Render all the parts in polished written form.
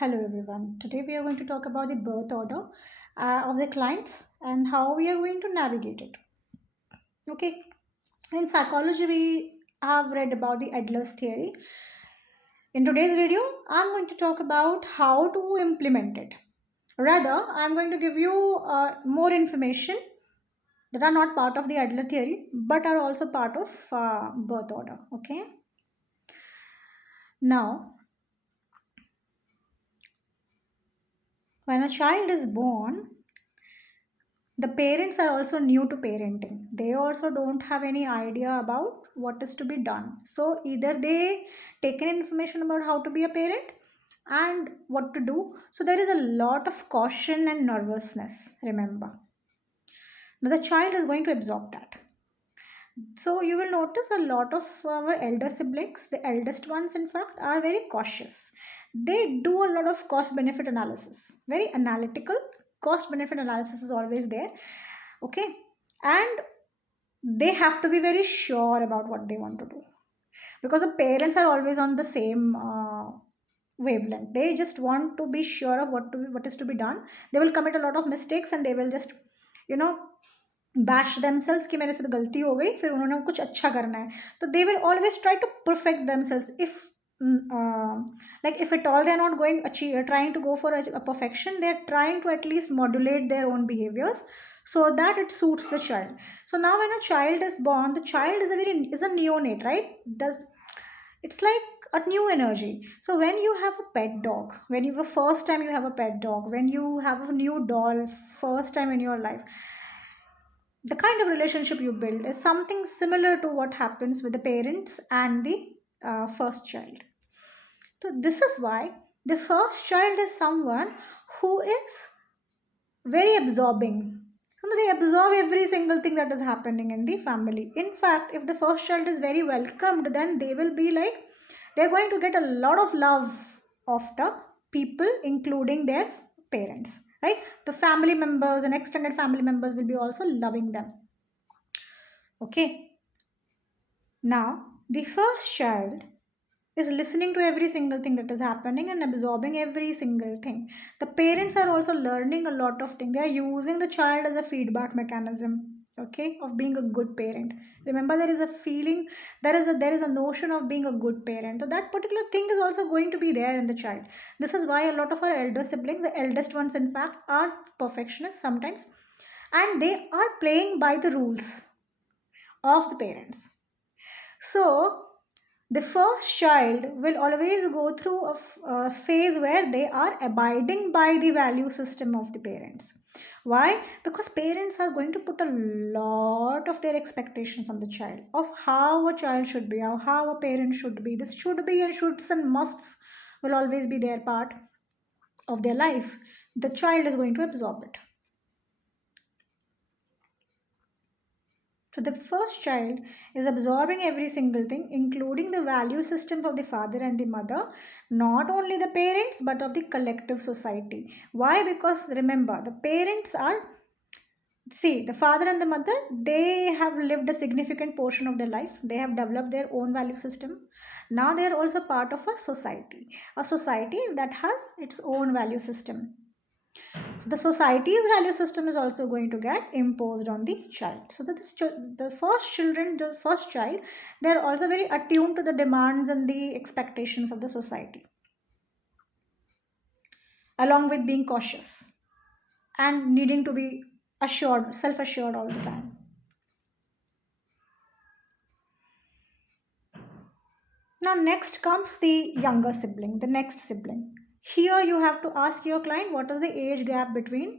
Hello everyone. Today we are going to talk about the birth order of the clients and how we are going to navigate it. Okay. In psychology, we have read about the Adler's theory. In today's video, I'm going to talk about how to implement it. Rather, I'm going to give you more information that are not part of the Adler theory but are also part of birth order. Okay. Now, when a child is born, the parents are also new to parenting. They also don't have any idea about what is to be done, so either they take in information about how to be a parent and what to do. So there is a lot of caution and nervousness. Remember, now the child is going to absorb that. So you will notice a lot of our elder siblings, the eldest ones in fact, are very cautious. They do a lot of cost benefit analysis, very analytical. Cost benefit analysis is always there. Okay. And they have to be very sure about what they want to do, because the parents are always on the same wavelength. They just want to be sure of what is to be done. They will commit a lot of mistakes and they will just, you know, bash themselves कि मेरे से तो गलती हो गई, फिर उन्होंने कुछ अच्छा करना है, तो they will always try to perfect themselves. If like if at all they are not trying to go for a perfection, they are trying to at least modulate their own behaviors so that it suits the child. So now when a child is born, the child is a neonate, right? Does It's like a new energy. So when you have a pet dog, when you the first time you have a pet dog, when you have a new doll first time in your life, the kind of relationship you build is something similar to what happens with the parents and the first child. So this is why the first child is someone who is very absorbing. So they absorb every single thing that is happening in the family. In fact, if the first child is very welcomed, then they will be like, they're going to get a lot of love of the people, including their parents, right? The family members and extended family members will be also loving them. Okay. Now, the first child is listening to every single thing that is happening and absorbing every single thing. The parents are also learning a lot of things. They are using the child as a feedback mechanism, okay, of being a good parent. Remember, there is a feeling, there is a notion of being a good parent. So that particular thing is also going to be there in the child. This is why a lot of our elder siblings, the eldest ones in fact, are perfectionists sometimes, and they are playing by the rules of the parents. So, the first child will always go through a phase where they are abiding by the value system of the parents. Why? Because parents are going to put a lot of their expectations on the child of how a child should be, how a parent should be. This should be and shoulds and musts will always be their part of their life. The child is going to absorb it. So the first child is absorbing every single thing, including the value systems of the father and the mother, not only the parents but of the collective society. Why? Because remember, the parents are, see, the father and the mother, they have lived a significant portion of their life. They have developed their own value system. Now they are also part of a society that has its own value system. So the society's value system is also going to get imposed on the child. So that the first children, the first child, they're also very attuned to the demands and the expectations of the society, along with being cautious and needing to be assured, self-assured all the time. Now next comes the younger sibling, the next sibling. Here you have to ask your client what is the age gap between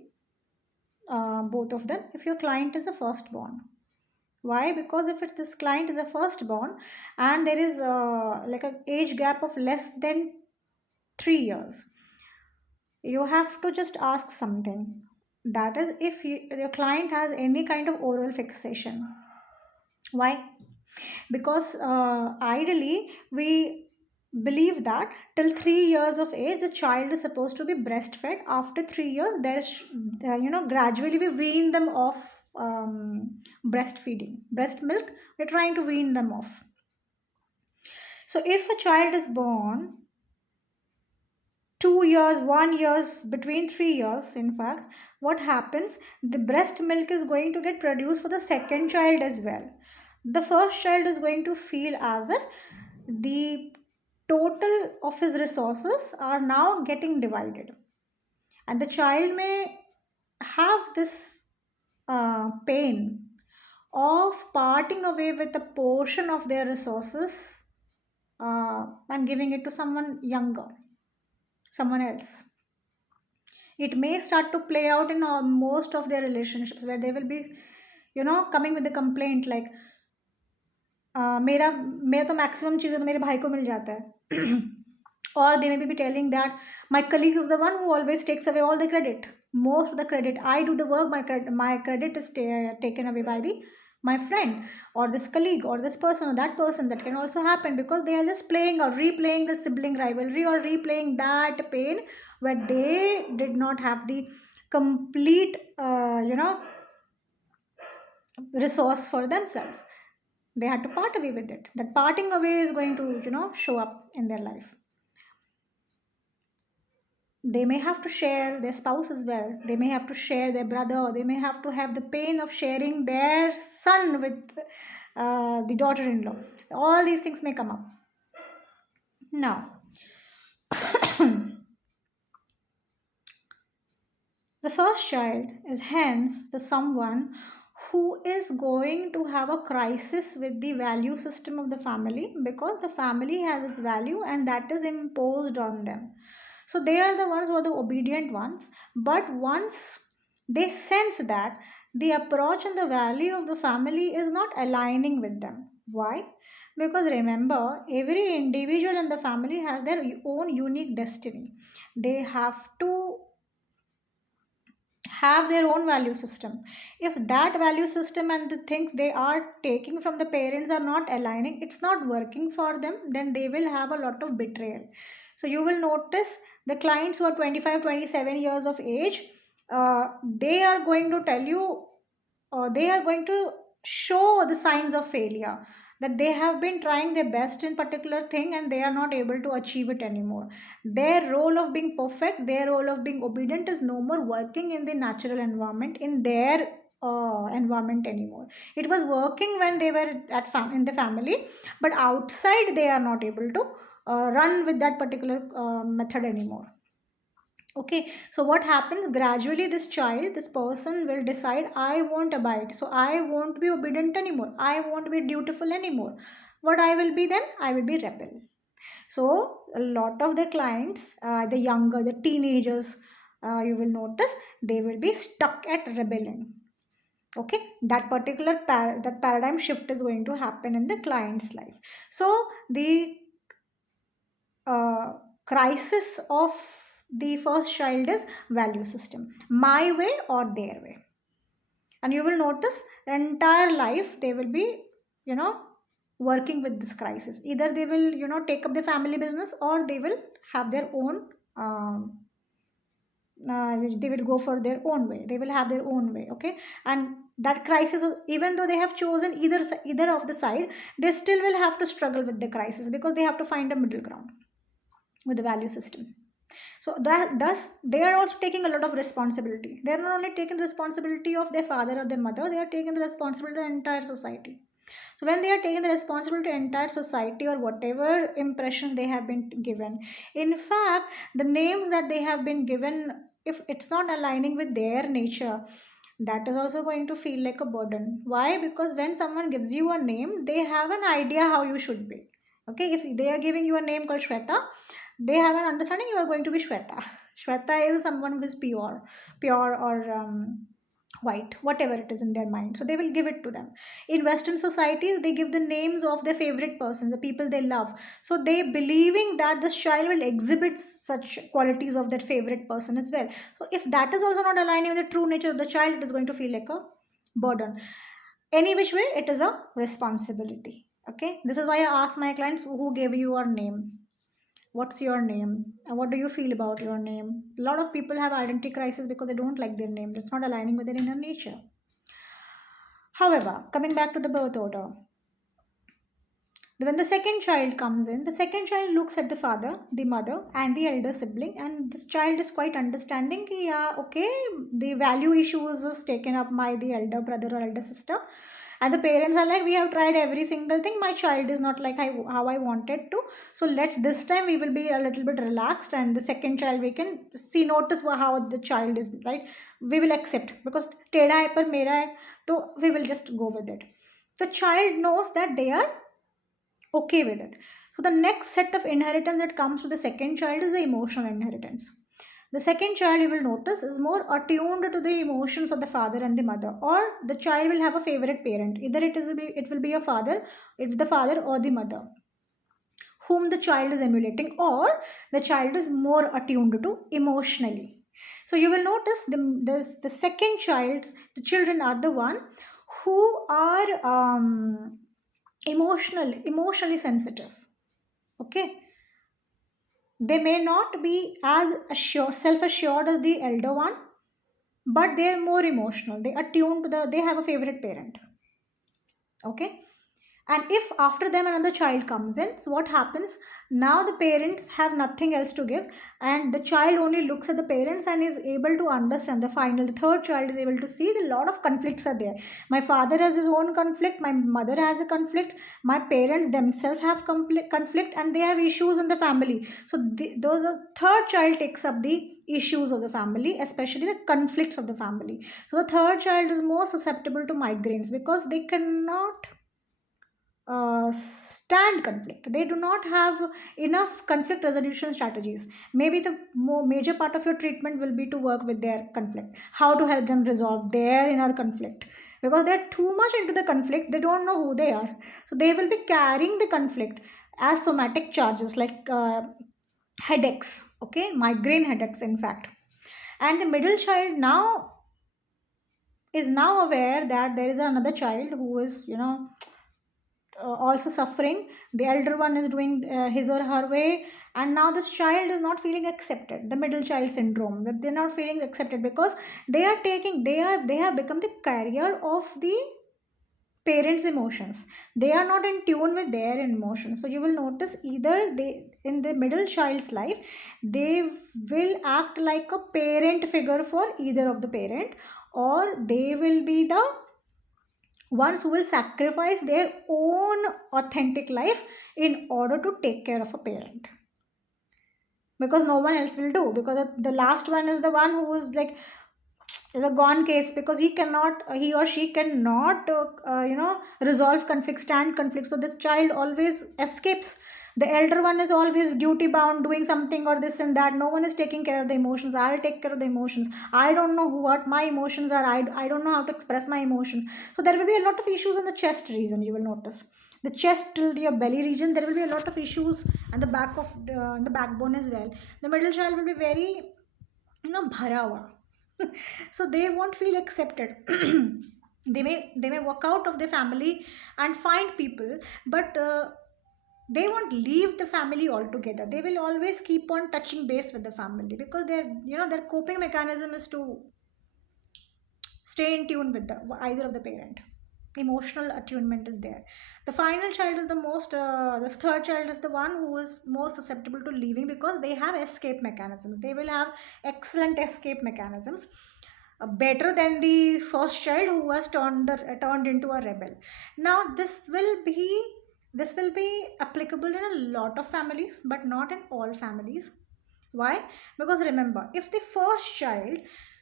both of them if your client is a firstborn. Why? Because if it's this client is a firstborn and there is like an age gap of less than 3 years, you have to just ask something. That is, if your client has any kind of oral fixation. Why? Because ideally we believe that till 3 years of age the child is supposed to be breastfed. After 3 years, there's gradually we wean them off breastfeeding, breast milk. We're trying to wean them off. So if a child is born 2 years, 1 year, between 3 years, in fact, what happens? The breast milk is going to get produced for the second child as well. The first child is going to feel as if the total of his resources are now getting divided, and the child may have this pain of parting away with a portion of their resources and giving it to someone younger, someone else. It may start to play out in most of their relationships, where they will be, coming with the complaint like, मेरा मेरा तो maximum चीज़ें तो मेरे भाई को मिल जाता है. Or they may be telling that my colleague is the one who always takes away all the credit, most of the credit. I do the work, my credit is taken away by the my friend or this colleague or this person or that person. That can also happen because they are just playing or replaying the sibling rivalry or replaying that pain where they did not have the complete resource for themselves. They had to part away with it. That parting away is going to show up in their life. They may have to share their spouse as well. They may have to share their brother. They may have to have the pain of sharing their son with the daughter-in-law. All these things may come up. Now, the first child is hence the someone who is going to have a crisis with the value system of the family, because the family has its value and that is imposed on them. So they are the ones who are the obedient ones. But once they sense that the approach and the value of the family is not aligning with them. Why? Because remember, every individual in the family has their own unique destiny. They have to have their own value system. If that value system and the things they are taking from the parents are not aligning, it's not working for them, then they will have a lot of betrayal. So you will notice the clients who are 25, 27 years of age, they are going to tell you, they are going to show the signs of failure, that they have been trying their best in particular thing and they are not able to achieve it anymore. Their role of being perfect, their role of being obedient is no more working in the natural environment, in their environment anymore. It was working when they were in the family, but outside they are not able to run with that particular method anymore. Okay, so what happens gradually? This child, this person will decide, I won't abide, so I won't be obedient anymore, I won't be dutiful anymore. What I will be then? I will be rebel. So a lot of the clients, the younger, the teenagers, you will notice they will be stuck at rebelling. Okay, that particular that paradigm shift is going to happen in the client's life. So the crisis of the first child is value system, my way or their way. And you will notice entire life they will be you know working with this crisis. Either they will take up the family business, or they will have their own they will go for their own way, they will have their own way. Okay, and that crisis, even though they have chosen either of the side, they still will have to struggle with the crisis, because they have to find a middle ground with the value system. So that thus they are also taking a lot of responsibility. They are not only taking the responsibility of their father or their mother, they are taking the responsibility of the entire society. So when they are taking the responsibility to entire society, or whatever impression they have been given, in fact, the names that they have been given, if it's not aligning with their nature, that is also going to feel like a burden. Why? Because when someone gives you a name, they have an idea how you should be. Okay, if they are giving you a name called Shweta, they have an understanding you are going to be Shweta. Shweta is someone who is pure or white, whatever it is in their mind. So they will give it to them. In Western societies, they give the names of their favorite persons, the people they love. So they believing that this child will exhibit such qualities of that favorite person as well. So if that is also not aligning with the true nature of the child, it is going to feel like a burden. Any which way, it is a responsibility. Okay, this is why I ask my clients, who gave you your name? What's your name? And what do you feel about your name? A lot of people have identity crisis because they don't like their name. It's not aligning with their inner nature. However, coming back to the birth order, When the second child comes in, the second child looks at the father, the mother, and the elder sibling, and this child is quite understanding. Ki, yeah, okay, the value issues is taken up by the elder brother or elder sister, and the parents are like, we have tried every single thing. My child is not like how I wanted to. So let's this time we will be a little bit relaxed, and the second child we can see notice how the child is, right. We will accept because tera hai par mera hai, so we will just go with it. The child knows that they are okay with it. So the next set of inheritance that comes to the second child is the emotional inheritance. The second child, you will notice, is more attuned to the emotions of the father and the mother, or the child will have a favorite parent. Either it will be a father, if the father or the mother, whom the child is emulating, or the child is more attuned to emotionally. So you will notice the second child's the children are the one who are emotionally sensitive. Okay, they may not be as self-assured as the elder one, but they are more emotional. They attune to they have a favorite parent. Okay, and if after them another child comes in, so what happens, now the parents have nothing else to give, and the child only looks at the parents and is able to understand. The third child is able to see the lot of conflicts are there. My father has his own conflict, my mother has a conflict, my parents themselves have conflict, and they have issues in the family. So the third child takes up the issues of the family, especially the conflicts of the family. So the third child is more susceptible to migraines because they cannot stand conflict. They do not have enough conflict resolution strategies. Maybe the more major part of your treatment will be to work with their conflict, how to help them resolve their inner conflict, because they're too much into the conflict, they don't know who they are. So they will be carrying the conflict as somatic charges, like headaches, okay, migraine headaches, in fact. And the middle child now is now aware that there is another child who is, also suffering. The elder one is doing his or her way, and now this child is not feeling accepted, the middle child syndrome, that they're not feeling accepted because they have become the carrier of the parents emotions. They are not in tune with their emotions. So you will notice either they, in the middle child's life, they will act like a parent figure for either of the parent, or they will be the ones who will sacrifice their own authentic life in order to take care of a parent, because no one else will do, because the last one is the one who is like is a gone case, because he or she cannot resolve conflict, stand conflict. So this child always escapes. The elder one is always duty bound, doing something or this and that. No one is taking care of the emotions. I'll take care of the emotions. I don't know what my emotions are. I don't know how to express my emotions. So there will be a lot of issues in the chest region, you will notice. The chest till your belly region, there will be a lot of issues, and the back of the backbone as well. The middle child will be very, bhara hua. So they won't feel accepted. They may walk out of the family and find people, but they won't leave the family altogether. They will always keep on touching base with the family, because their coping mechanism is to stay in tune with either of the parent. Emotional attunement is there. The final child is the third child is the one who is most susceptible to leaving, because they have escape mechanisms. They will have excellent escape mechanisms, better than the first child who was turned into a rebel. Now this will be applicable in a lot of families, but not in all families. Why? Because remember, if the first child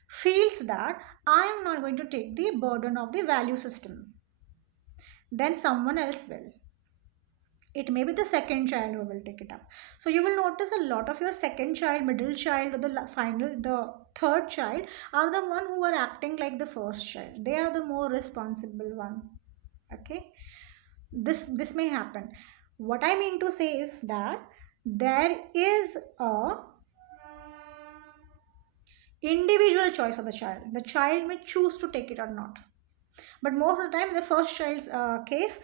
feels that I am not going to take the burden of the value system, then someone else will. It may be the second child who will take it up. So you will notice a lot of your second child, middle child, or the third child are the one who are acting like the first child. They are the more responsible one. Okay, this may happen. What I mean to say is that there is a individual choice of the child. The child may choose to take it or not, but most of the time, the first child's case,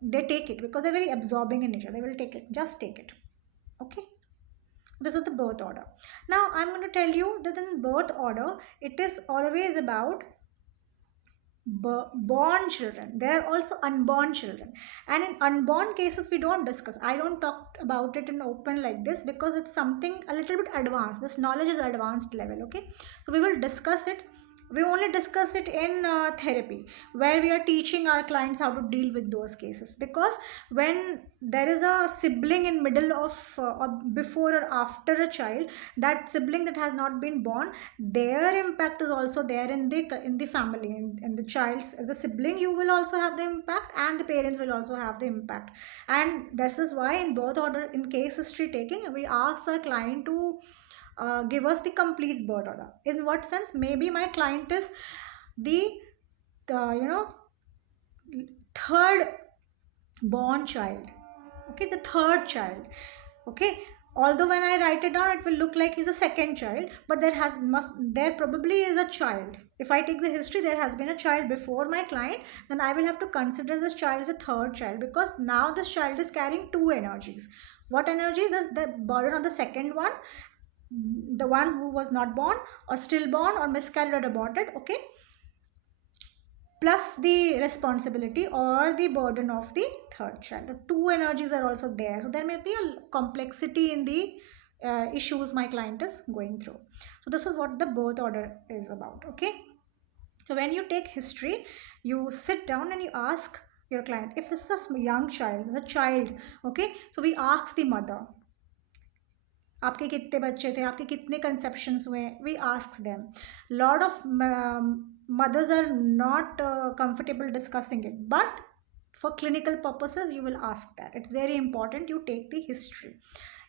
they take it because they're very absorbing in nature. They will take it, just take it. Okay, this is the birth order. Now I'm going to tell you that in birth order, it is always about born children, there are also unborn children. And in unborn cases we don't discuss, I don't talk about it in open like this, because it's something a little bit advanced, this knowledge is advanced level. Okay, so we will discuss it, we only discuss it in therapy, where we are teaching our clients how to deal with those cases. Because when there is a sibling in middle of or before or after a child, that sibling that has not been born, their impact is also there in the family, in the child's, as a sibling you will also have the impact, and the parents will also have the impact. And this is why in both order, in case history taking, we ask our client to give us the complete birth order. In what sense? Maybe my client is the, the third born child, okay, the third child, okay. Although when I write it down it will look like he's a second child, but there probably is a child. If I take the history, there has been a child before my client, then I will have to consider this child as a third child, because now this child is carrying two energies. What energy? The burden of the second one, the one who was not born or stillborn or miscarried or aborted, okay, plus the responsibility or the burden of the third child. The two energies are also there, so there may be a complexity in the issues my client is going through. So this is what the birth order is about. Okay, so when you take history, you sit down and you ask your client, if this is a young child, the child, okay, so we ask the mother, आपके कितने बच्चे थे, आपके कितने conceptions हुए, we ask them. Lot of mothers are not comfortable discussing it, but for clinical purposes you will ask that. It's very important you take the history.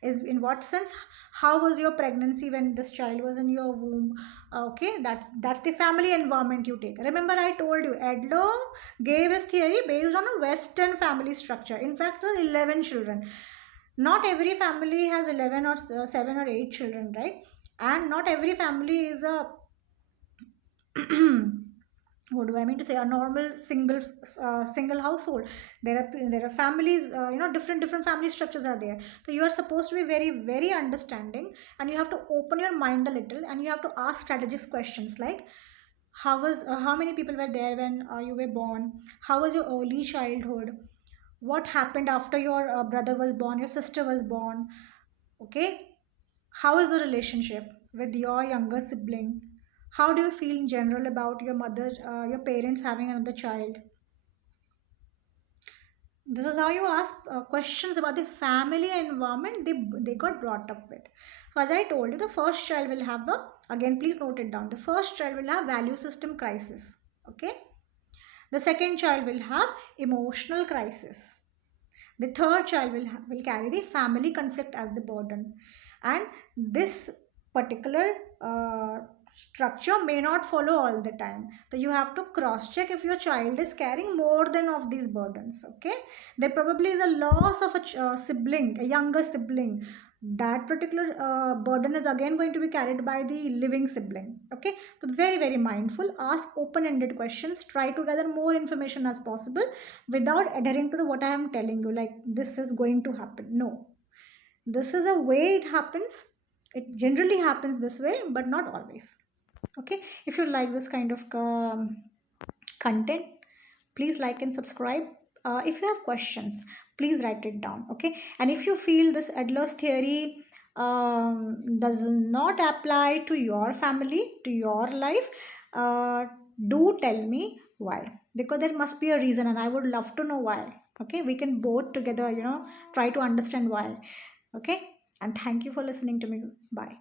Is in what sense? How was your pregnancy when this child was in your womb? Okay, that's the family environment you take. Remember I told you Adler gave his theory based on a Western family structure. In fact, the 11 children, not every family has 11 or 7 or 8 children, right? And not every family is a what do I mean to say, a normal single household. There are families, different family structures are there. So you are supposed to be very very understanding, and you have to open your mind a little, and you have to ask strategic questions like, how many people were there when you were born, how was your early childhood, what happened after your brother was born, your sister was born, okay, how is the relationship with your younger sibling, how do you feel in general about your mother, your parents having another child. This is how you ask questions about the family environment they got brought up with. So as I told you, the first child will have a, again please note it down, the first child will have value system crisis, okay. The second child will have emotional crisis. The third child will carry the family conflict as the burden. And this particular structure may not follow all the time. So you have to cross check if your child is carrying more than of these burdens. Okay, there probably is a loss of a sibling, a younger sibling. That particular burden is again going to be carried by the living sibling. Okay, so very very mindful, ask open-ended questions, try to gather more information as possible without adhering to the what I am telling you, like this is going to happen. No, this is a way it happens. It generally happens this way, but not always. Okay, if you like this kind of content, please like and subscribe. If you have questions, please write it down. Okay, and if you feel this Adler's theory does not apply to your family, to your life, do tell me why, because there must be a reason and I would love to know why. Okay, we can both together try to understand why. Okay, and thank you for listening to me. Bye.